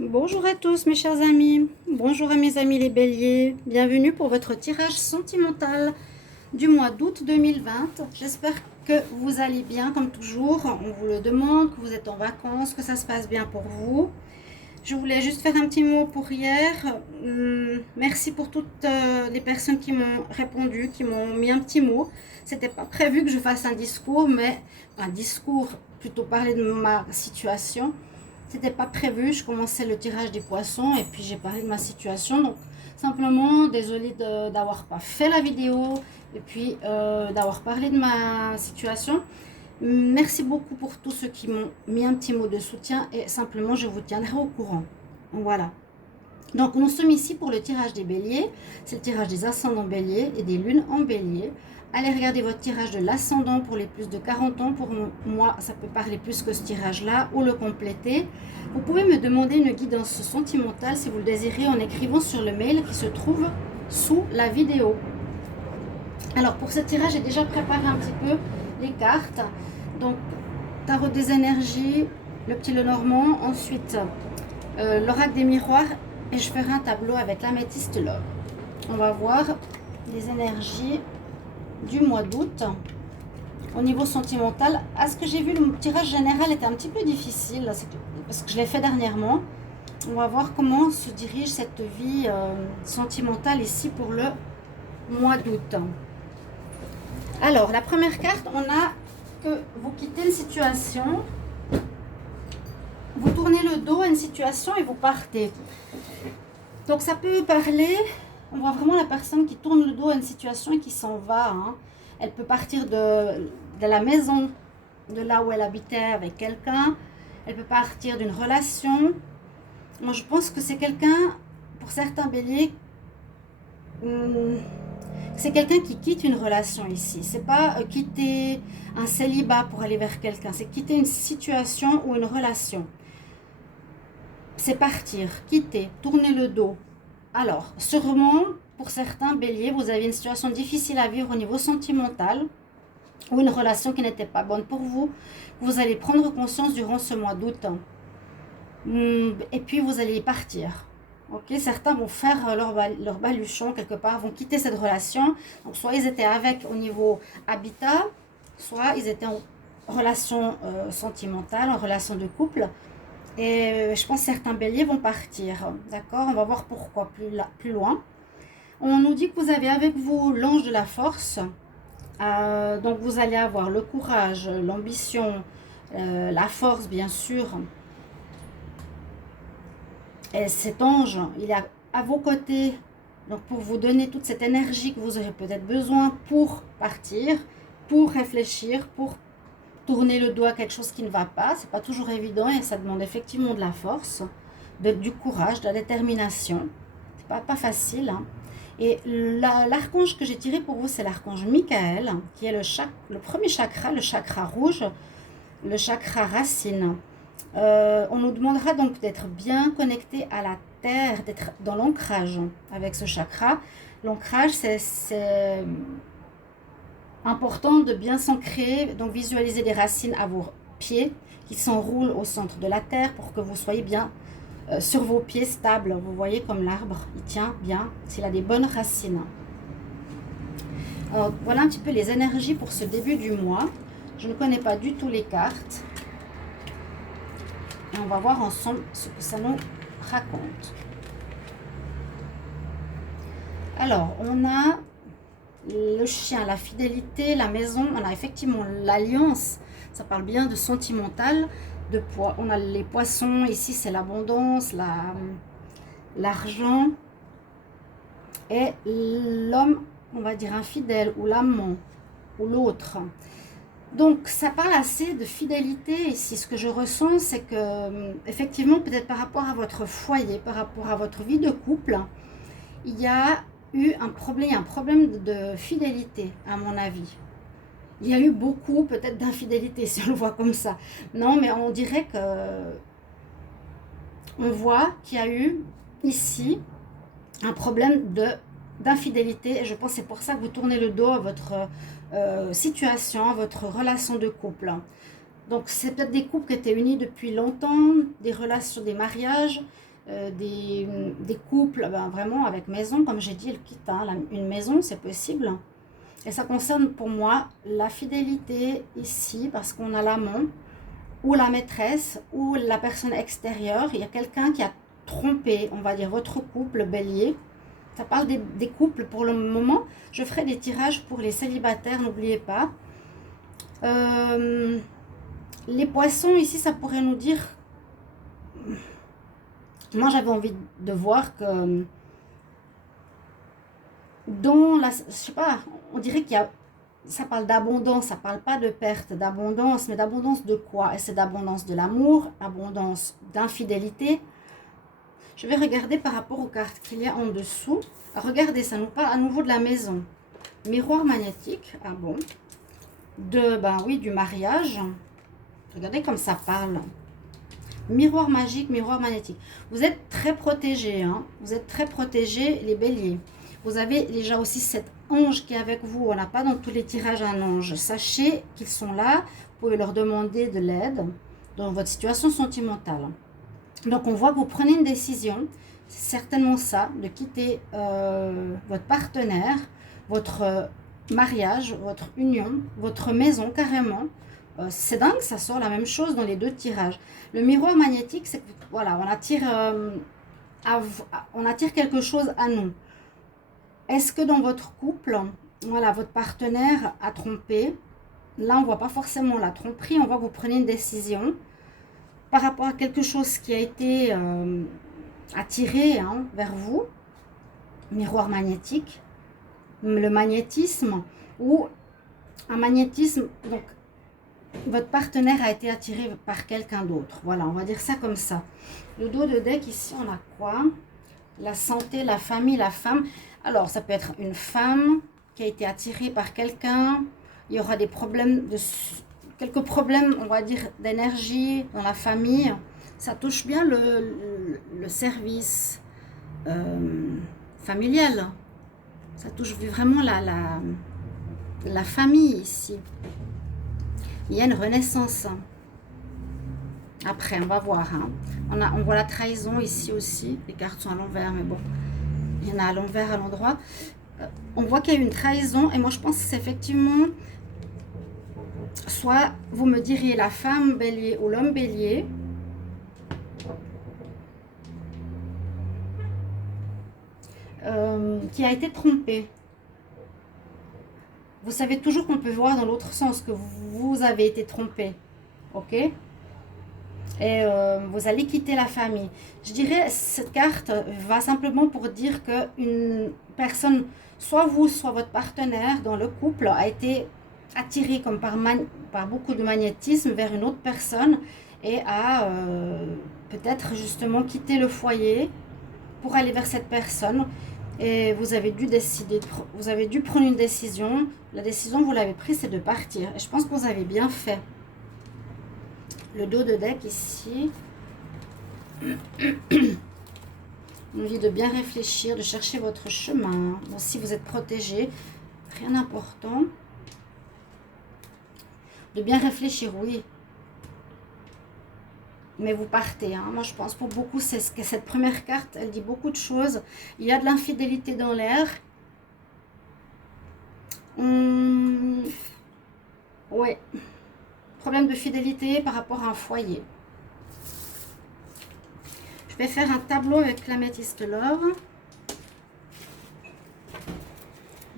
Bonjour à tous mes chers amis, bonjour à mes amis les béliers, bienvenue pour votre tirage sentimental du mois d'août 2020. J'espère que vous allez bien comme toujours, on vous le demande, que vous êtes en vacances, que ça se passe bien pour vous. Je voulais juste faire un petit mot pour hier. Merci pour toutes les personnes qui m'ont répondu, qui m'ont mis un petit mot. C'était pas prévu que je fasse un discours, mais un discours, plutôt parler de ma situation. C'était pas prévu, je commençais le tirage des poissons et puis j'ai parlé de ma situation. Donc simplement, désolée d'avoir pas fait la vidéo et puis d'avoir parlé de ma situation. Merci beaucoup pour tous ceux qui m'ont mis un petit mot de soutien et simplement je vous tiendrai au courant. Voilà. Donc nous sommes ici pour le tirage des béliers. C'est le tirage des ascendants béliers et des lunes en bélier. Allez regarder votre tirage de l'ascendant pour les plus de 40 ans. Pour moi, ça peut parler plus que ce tirage-là ou le compléter. Vous pouvez me demander une guidance sentimentale si vous le désirez en écrivant sur le mail qui se trouve sous la vidéo. Alors pour ce tirage, j'ai déjà préparé un petit peu les cartes. Donc tarot des énergies, le petit Lenormand, ensuite l'oracle des miroirs et je ferai un tableau avec l'améthyste love. On va voir les énergies du mois d'août. Au niveau sentimental, à ce que j'ai vu, le tirage général était un petit peu difficile parce que je l'ai fait dernièrement. On va voir comment se dirige cette vie sentimentale ici pour le mois d'août. Alors, la première carte, on a que vous quittez une situation, vous tournez le dos à une situation et vous partez. Donc, ça peut parler, on voit vraiment la personne qui tourne le dos à une situation et qui s'en va. Hein. Elle peut partir de la maison, de là où elle habitait avec quelqu'un. Elle peut partir d'une relation. Moi, je pense que c'est quelqu'un, pour certains béliers, c'est quelqu'un qui quitte une relation ici. C'est pas quitter un célibat pour aller vers quelqu'un. C'est quitter une situation ou une relation. C'est partir, quitter, tourner le dos. Alors, sûrement, pour certains béliers, vous avez une situation difficile à vivre au niveau sentimental ou une relation qui n'était pas bonne pour vous. Vous allez prendre conscience durant ce mois d'août. Et puis, vous allez partir. Okay, certains vont faire leur baluchon quelque part, vont quitter cette relation. Donc, soit ils étaient avec au niveau habitat, soit ils étaient en relation sentimentale, en relation de couple. Et je pense que certains béliers vont partir. D'accord, on va voir pourquoi plus loin. On nous dit que vous avez avec vous l'ange de la force. Donc, vous allez avoir le courage, l'ambition, la force, bien sûr. Et cet ange, il est à vos côtés, donc pour vous donner toute cette énergie que vous aurez peut-être besoin pour partir, pour réfléchir, pour tourner le dos à quelque chose qui ne va pas. C'est pas toujours évident et ça demande effectivement de la force, du courage, de la détermination. C'est pas facile. Hein. Et l'archange que j'ai tiré pour vous, c'est l'archange Michael, qui est le premier chakra, le chakra rouge, le chakra racine. On nous demandera donc d'être bien connecté à la terre, d'être dans l'ancrage avec ce chakra. L'ancrage, c'est important de bien s'ancrer, donc visualiser des racines à vos pieds qui s'enroulent au centre de la terre pour que vous soyez bien sur vos pieds stables. Vous voyez comme l'arbre, il tient bien s'il a des bonnes racines. Alors, voilà un petit peu les énergies pour ce début du mois. Je ne connais pas du tout les cartes. Et on va voir ensemble ce que ça nous raconte. Alors, on a le chien, la fidélité, la maison. On a effectivement l'alliance. Ça parle bien de sentimental, de poids. On a les poissons. Ici, c'est l'abondance, l'argent. Et l'homme, on va dire infidèle, ou l'amant, ou l'autre. Donc, ça parle assez de fidélité ici. Ce que je ressens, c'est que, effectivement, peut-être par rapport à votre foyer, par rapport à votre vie de couple, il y a eu un problème de fidélité, à mon avis. Il y a eu beaucoup, peut-être, d'infidélité, si on le voit comme ça. Non, mais on dirait que... On voit qu'il y a eu, ici, un problème d'infidélité. Et je pense que c'est pour ça que vous tournez le dos à votre situation, à votre relation de couple. Donc, c'est peut-être des couples qui étaient unis depuis longtemps, des relations, des mariages, des couples ben, vraiment avec maison, comme j'ai dit, le quitte, hein, une maison, c'est possible. Et ça concerne pour moi la fidélité ici, parce qu'on a l'amant, ou la maîtresse, ou la personne extérieure. Il y a quelqu'un qui a trompé, on va dire, votre couple, bélier. Ça parle des couples pour le moment. Je ferai des tirages pour les célibataires, n'oubliez pas. Les poissons, ici, ça pourrait nous dire... Moi, j'avais envie de voir que dans la... Je sais pas, on dirait qu'il y a... Ça parle d'abondance, ça parle pas de perte, d'abondance, mais d'abondance de quoi? Et c'est d'abondance de l'amour, abondance d'infidélité. Je vais regarder par rapport aux cartes qu'il y a en dessous. Regardez, ça nous parle à nouveau de la maison. Miroir magnétique, ah bon. Ben oui, du mariage. Regardez comme ça parle. Miroir magique, miroir magnétique. Vous êtes très protégés, hein. Vous êtes très protégés, les béliers. Vous avez déjà aussi cet ange qui est avec vous. On n'a pas dans tous les tirages un ange. Sachez qu'ils sont là. Vous pouvez leur demander de l'aide dans votre situation sentimentale. Donc, on voit que vous prenez une décision. C'est certainement ça, de quitter votre partenaire, votre mariage, votre union, votre maison carrément. C'est dingue, ça sort la même chose dans les deux tirages. Le miroir magnétique, c'est que voilà, on attire quelque chose à nous. Est-ce que dans votre couple, voilà, votre partenaire a trompé? Là, on ne voit pas forcément la tromperie, on voit que vous prenez une décision par rapport à quelque chose qui a été attiré hein, vers vous. Miroir magnétique, le magnétisme ou un magnétisme, donc votre partenaire a été attiré par quelqu'un d'autre. Voilà, on va dire ça comme ça. Le dos de deck, ici, on a quoi? La santé, la famille, la femme. Alors, ça peut être une femme qui a été attirée par quelqu'un. Il y aura des problèmes, quelques problèmes, on va dire, d'énergie dans la famille. Ça touche bien le service familial. Ça touche vraiment la famille ici. Il y a une renaissance. Après, on va voir. Hein. On voit la trahison ici aussi. Les cartes sont à l'envers, mais bon. Il y en a à l'envers, à l'endroit. On voit qu'il y a eu une trahison. Et moi, je pense que c'est effectivement... Soit vous me diriez la femme bélier ou l'homme bélier. Qui a été trompé. Vous savez toujours qu'on peut voir dans l'autre sens que vous avez été trompé. Ok? Et vous allez quitter la famille. Je dirais, cette carte va simplement pour dire qu'une personne, soit vous, soit votre partenaire dans le couple, a été attiré comme par beaucoup de magnétisme vers une autre personne et a peut-être justement quitté le foyer pour aller vers cette personne. Et vous avez dû décider, vous avez dû prendre une décision. La décision que vous l'avez prise, c'est de partir. Et je pense que vous avez bien fait. Le dos de deck ici. On dit de bien réfléchir, de chercher votre chemin. Bon, si vous êtes protégé, rien d'important. De bien réfléchir, oui. Mais vous partez. Hein. Moi, je pense pour beaucoup, c'est ce que cette première carte, elle dit beaucoup de choses. Il y a de l'infidélité dans l'air. Ouais. Problème de fidélité par rapport à un foyer. Je vais faire un tableau avec l'améthyste love.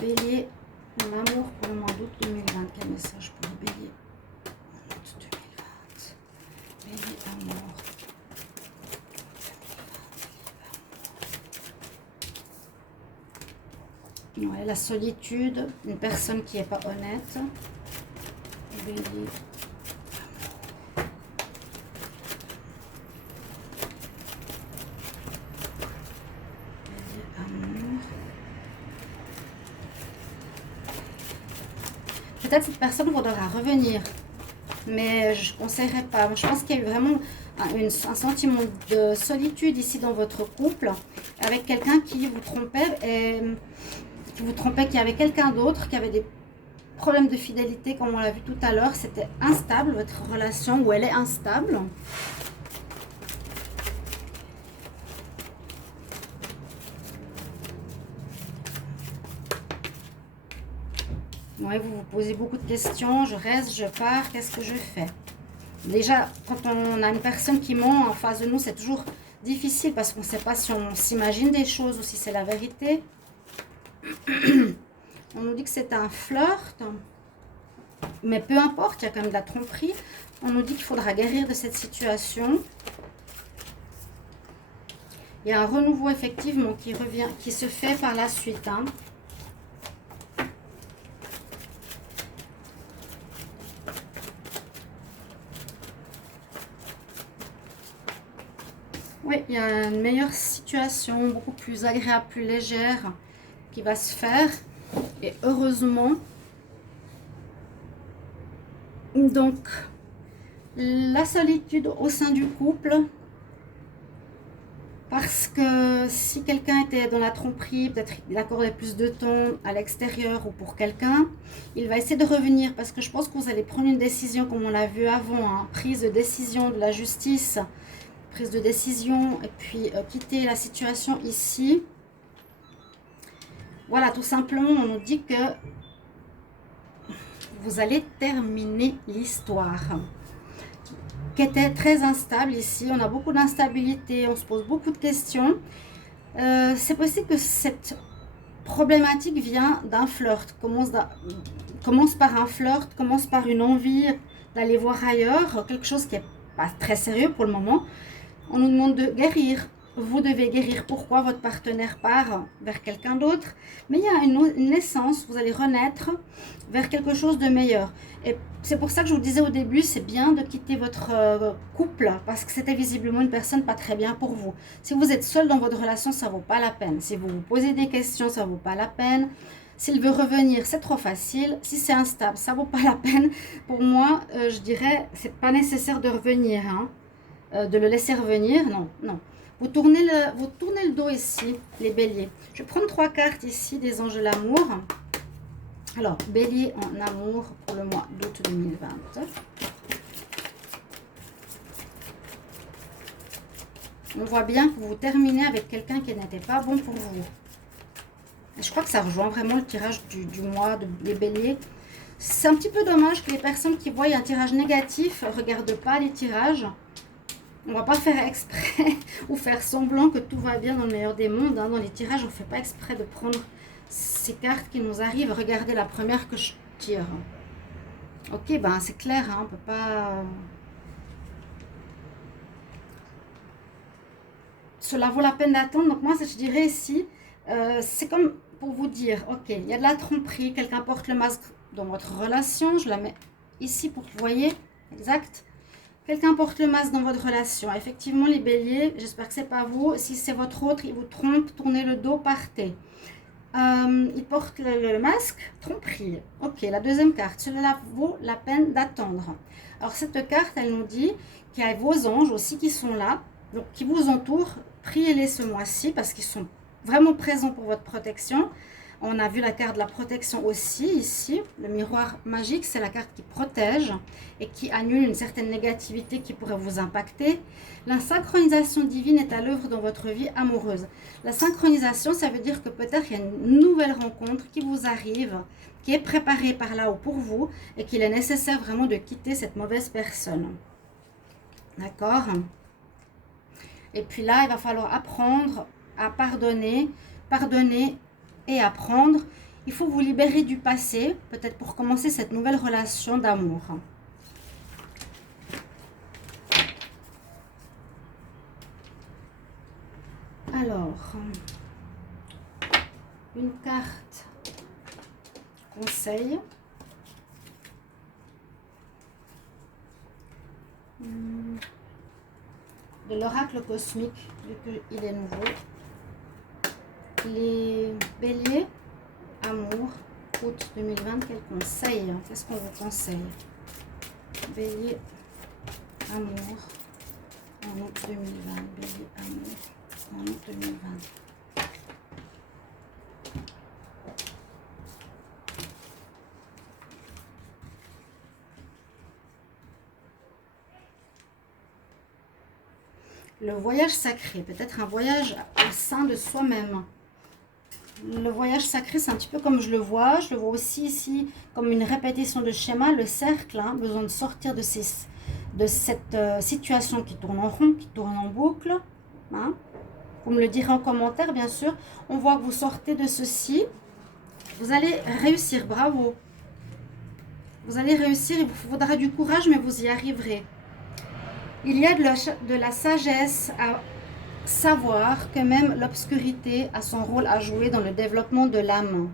Bélier, mon amour pour le mois d'août 2020. Quel message pour le bélier? Août 2020. Bélier, amour. Ouais, la solitude, une personne qui n'est pas honnête. Bélier. Peut-être cette personne voudra revenir, mais je ne conseillerais pas. Je pense qu'il y a eu vraiment un sentiment de solitude ici dans votre couple, avec quelqu'un qui vous trompait, et qui avait quelqu'un d'autre, qui avait problème de fidélité, comme on l'a vu tout à l'heure. C'était instable, votre relation, ou elle est instable. Ouais, vous vous posez beaucoup de questions. Je reste, je pars, qu'est-ce que je fais? Déjà, quand on a une personne qui ment en face de nous, c'est toujours difficile parce qu'on ne sait pas si on s'imagine des choses ou si c'est la vérité. On nous dit que c'est un flirt, mais peu importe, il y a quand même de la tromperie. On nous dit qu'il faudra guérir de cette situation. Il y a un renouveau effectivement qui revient, qui se fait par la suite. Hein. Oui, il y a une meilleure situation, beaucoup plus agréable, plus légère qui va se faire. Et heureusement, donc, la solitude au sein du couple, parce que si quelqu'un était dans la tromperie, peut-être il accordait plus de temps à l'extérieur ou pour quelqu'un, il va essayer de revenir parce que je pense que vous allez prendre une décision comme on l'a vu avant, hein, prise de décision de la justice, prise de décision et puis quitter la situation ici. Voilà, tout simplement, on nous dit que vous allez terminer l'histoire qui était très instable ici. On a beaucoup d'instabilité, on se pose beaucoup de questions. C'est possible que cette problématique vient d'un flirt, commence par un flirt, commence par une envie d'aller voir ailleurs, quelque chose qui n'est pas très sérieux pour le moment. On nous demande de guérir. Vous devez guérir. Pourquoi votre partenaire part vers quelqu'un d'autre? Mais il y a une naissance, vous allez renaître vers quelque chose de meilleur. Et c'est pour ça que je vous disais au début, c'est bien de quitter votre couple, parce que c'était visiblement une personne pas très bien pour vous. Si vous êtes seul dans votre relation, ça vaut pas la peine. Si vous vous posez des questions, ça vaut pas la peine. S'il veut revenir, c'est trop facile. Si c'est instable, ça vaut pas la peine. Pour moi, je dirais, c'est pas nécessaire de revenir, hein, de le laisser revenir. Non, non. Vous tournez le dos ici, les béliers. Je vais prendre 3 cartes ici des anges de l'amour. Alors, bélier en amour pour le mois d'août 2020. On voit bien que vous terminez avec quelqu'un qui n'était pas bon pour vous. Et je crois que ça rejoint vraiment le tirage du mois des béliers. C'est un petit peu dommage que les personnes qui voient un tirage négatif ne regardent pas les tirages. On ne va pas faire exprès ou faire semblant que tout va bien dans le meilleur des mondes. Hein. Dans les tirages, on ne fait pas exprès de prendre ces cartes qui nous arrivent. Regardez la première que je tire. Ok, ben c'est clair, hein, on ne peut pas... Cela vaut la peine d'attendre. Donc moi, je dirais ici, c'est comme pour vous dire, ok, il y a de la tromperie, quelqu'un porte le masque dans votre relation. Je la mets ici pour que vous voyez, exact. Quelqu'un porte le masque dans votre relation. Effectivement, les béliers, j'espère que ce n'est pas vous. Si c'est votre autre, il vous trompe, tournez le dos, partez. Il porte le masque, tromperie. Ok, la deuxième carte, cela vaut la peine d'attendre. Alors, cette carte, elle nous dit qu'il y a vos anges aussi qui sont là, donc qui vous entourent. Priez-les ce mois-ci parce qu'ils sont vraiment présents pour votre protection. On a vu la carte de la protection aussi ici. Le miroir magique, c'est la carte qui protège et qui annule une certaine négativité qui pourrait vous impacter. La synchronisation divine est à l'œuvre dans votre vie amoureuse. La synchronisation, ça veut dire que peut-être il y a une nouvelle rencontre qui vous arrive, qui est préparée par là-haut pour vous et qu'il est nécessaire vraiment de quitter cette mauvaise personne. D'accord ? Et puis là, il va falloir apprendre à pardonner et apprendre. Il faut vous libérer du passé, peut-être pour commencer cette nouvelle relation d'amour. Alors, une carte conseil. De l'oracle cosmique, vu qu'il est nouveau. Les béliers, amour, août 2020, quel conseil? Qu'est-ce qu'on vous conseille? Bélier, amour, en août 2020. Bélier, amour, en août 2020. le voyage sacré, peut-être un voyage au sein de soi-même. Le voyage sacré, c'est un petit peu comme je le vois. Je le vois aussi ici comme une répétition de schéma, le cercle, hein, besoin de sortir de cette situation qui tourne en rond, qui tourne en boucle. Hein. Vous me le direz en commentaire, bien sûr. On voit que vous sortez de ceci. Vous allez réussir, bravo. Vous allez réussir, il vous faudra du courage, mais vous y arriverez. Il y a de la sagesse à savoir que même l'obscurité a son rôle à jouer dans le développement de l'âme.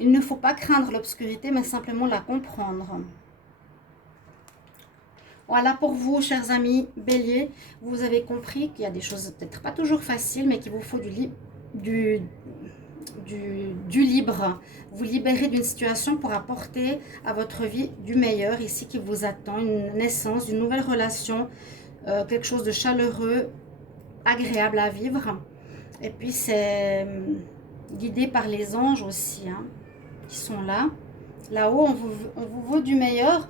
Il ne faut pas craindre l'obscurité, mais simplement la comprendre. Voilà pour vous, chers amis béliers. Vous avez compris qu'il y a des choses peut-être pas toujours faciles, mais qu'il vous faut du libre. Vous libérer d'une situation pour apporter à votre vie du meilleur ici qui vous attend, une naissance, une nouvelle relation, quelque chose de chaleureux, agréable à vivre. Et puis c'est guidé par les anges aussi, hein, qui sont là. Là-haut, on vous veut du meilleur.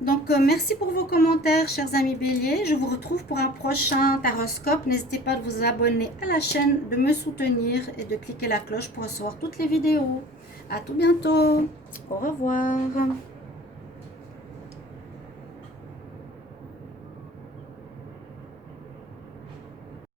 Donc, merci pour vos commentaires, chers amis béliers. Je vous retrouve pour un prochain taroscope. N'hésitez pas à vous abonner à la chaîne, de me soutenir et de cliquer la cloche pour recevoir toutes les vidéos. À tout bientôt. Au revoir.